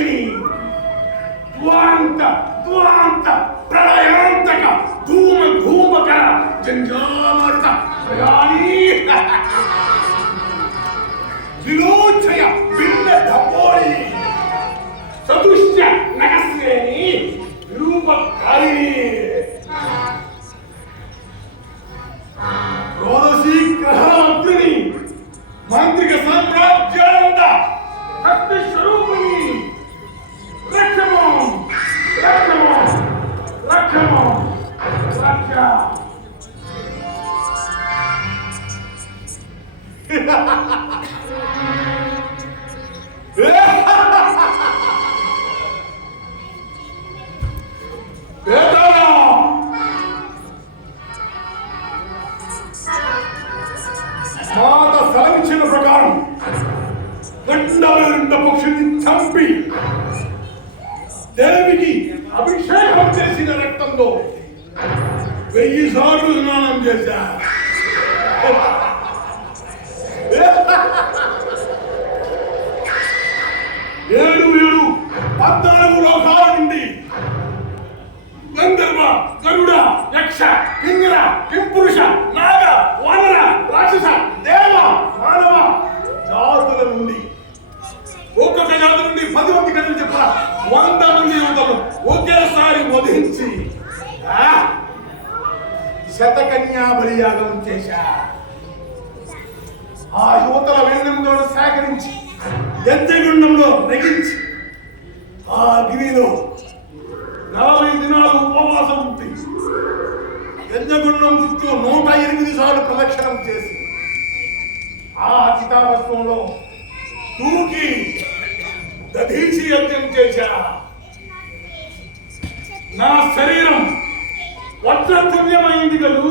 దక్షిణి ದ್ವಾಂತ ದ್ವಾಂತ ಪ್ರಳಯಾಂತಕ ಧೂಮ ಧೂಮಕರ ಜಂಜಾಮೃತ ಪ್ರಯಾಣಿ ವಿಲೋಚಯ ಭಿನ್ನ ಧಪೋಳಿ ಸದುಷ್ಯ ನಗಸ್ನೇನಿ ರೂಪಕಾರಿಣಿ ರೋದಸಿ ಗ್ರಹಮಗ್ನಿ ಮಾಂತ್ರಿಕ ಸಾಮ್ರಾಜ್ಯದ ಶಕ್ತಿ ಸ್ವರೂಪಿಣಿ ರಕ್ಷಮೋ ರಕ್ಷಮೋ ರಕ್ಷಮೋ ರಕ್ಷ మాత సెలవిచ్చిన ప్రకారం గండవరుండ పక్షిని చంపి దేవికి అభిషేకం చేసిన రక్తంలో 1000 సార్లు స్నానం చేశా. 14 లోకాల నుండి గంధర్వ గరుడ యక్ష కింగర కింపురుష నాగ వానర రాక్షస దేవ మానవ జాతుల నుండి ఒక్కొక్క జాతి నుండి 10 మంది కథలు చెప్ప 100 మంది యువతలు ఒకేసారి వధించి శతకన్యా బలియాగం చేశా. ఆ యువతల వెన్నెముకలను సేకరించి యజ్ఞగుండంలో నెగించి ఆ గిరిలో 40 దినాలు ఉపవాసం ఉండి యజ్ఞగుండం చుట్టూ 108 సార్లు ప్రదక్షిణం చేసి ఆ చితాభస్మంలో తూకి దధీచి యజ్ఞం చేశా. నా శరీరం వజ్రతుల్యమైంది కదూ.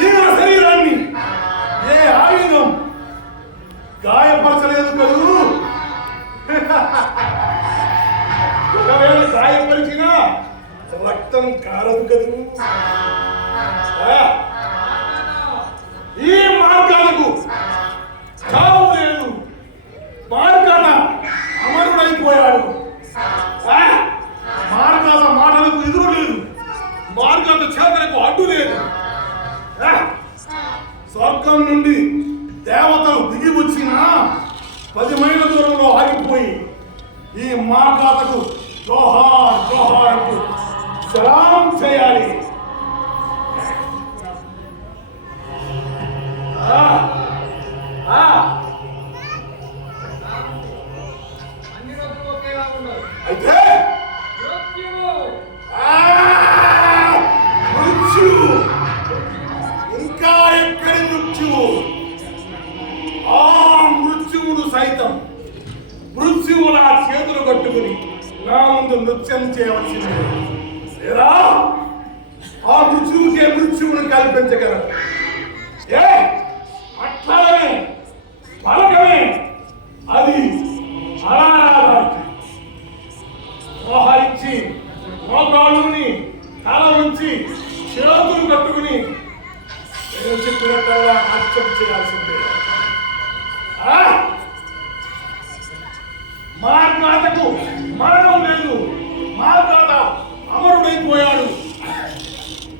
ఈ నా శరీరాన్ని ఏ ఆయుధం గాయపరచలేదు కదూ. ఒకవేళ గాయపరిచినా రక్తం కారదు కదూ. ఈ మార్గాలకు చావు లేదు. మార్గాన అమరుడైపోయాడు. మార్గాల మాటలకు ఎదురు లేదు. మార్గాల చేతలకు అడ్డు లేదు. స్వర్గం నుండి దేవతలు దిగి వచ్చినా 10 మైళ్ళ దూరంలో ఆగిపోయి ఈ మార్గాలకు జోహార్ జోహార్ అంటూ సలాం చేయాలి. అయితే మృత్యువు ఇంకా ఎక్కడి మృత్యువు? ఆ మృత్యువును సైతం మృత్యువుల చేతులు కట్టుకుని నా ముందు నృత్యం చేయవలసిందే. లేదా ఆ మృత్యువుకే మృత్యువును కల్పించగలరు. అట్లానే పలకమే అది అలాంటి మోహరించి మోకాళ్ళుని తల ఉంచి చేతులు కట్టుకుని నేను చెప్పినట్లుగా నృత్యం చేయాల్సిందే. మార్గాతకు మరణం లేదు. మార్గాత అమరుడైపోయాడు.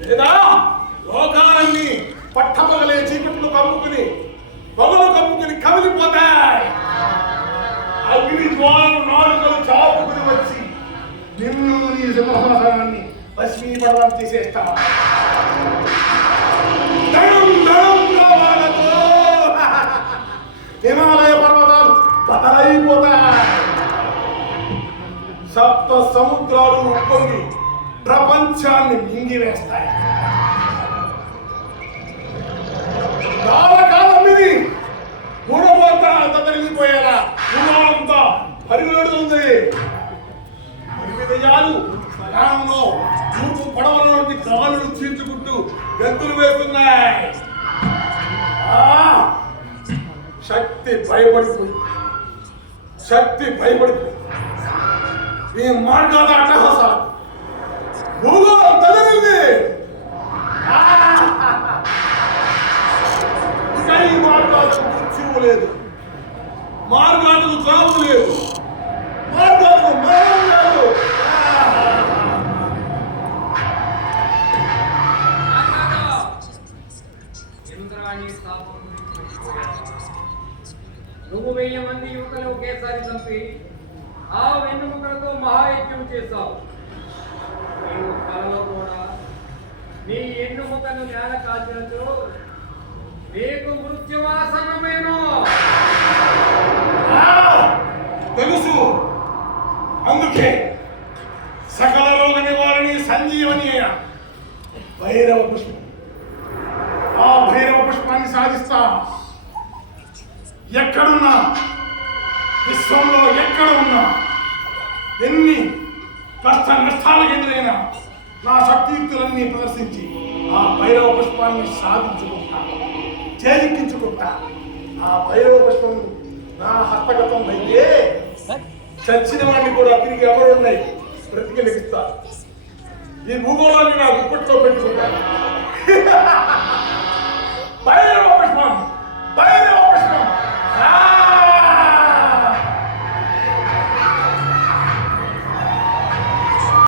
లేదా లోకాలన్నీ పట్టపగలే చీకట్లు కమ్ముకుని పొగలు కమ్ముకుని కమిలిపోతాయి. అగ్ని జ్వాలను నాలుకలు చావుకుని వచ్చి నిన్ను నీ సింహాసనాన్ని భస్మీపడడం చేసేస్తా. దణం దణం కావాలతో హిమాలయ పర్వతాలు బదలైపోతాయి. 7 సముద్రాలు ఉప్పొంగి ప్రపంచాన్ని మింగివేస్తాయి. కాలకాలం ఇది గుణవంతా అంత తిరిగిపోయేలా గుణంతా పరిగెడుతుంది. విజయాలు గ్రామంలో తూర్పు పడవల నుండి కాళ్ళు చీల్చుకుంటూ గంతులు వేస్తున్నాయి. శక్తి భయపడిపోయి ఈ మార్గాల అట్టహాసాలు భూగోళం తగిలింది. ఇక ఈ మార్గాలకు మృత్యువు లేదు. మార్గాలకు త్రావు లేదు, మార్గాలకు మరణం లేదు. నువ్వు 1000 మంది యువకులు ఒకేసారి చంపి ఆ వెన్నుముకలతో మహాయజ్ఞం చేశావు. నీవు కలలో కూడా నీ ఎన్నుముకను నేల కాల్చినట్టు నీకు మృత్యువాసనమేను. తెలుసు, అందుకే సకల రోగ నివారణి సంజీవని అయిన భైరవ పుష్పం, ఆ భైరవ పుష్పాన్ని సాధిస్తా. ఎక్కడున్నా, విశ్వంలో ఎక్కడ ఉన్నా, ఎన్ని కష్ట నష్టాలకు ఎదురైనా నా శక్తియుక్తులన్నీ ప్రదర్శించి ఆ భైరవ పుష్పాన్ని సాధించుకుంటా, చేజిక్కించుకుంటా. ఆ భైరవ పుష్పం నా హస్తగతం అయితే చచ్చిన వాడిని కూడా తిరిగి ఎవరున్నాయి బ్రతికి లెగిస్తా. ఈ భూగోళాన్ని నా గుప్పట్లో పెట్టుకుంటాను. భైరవ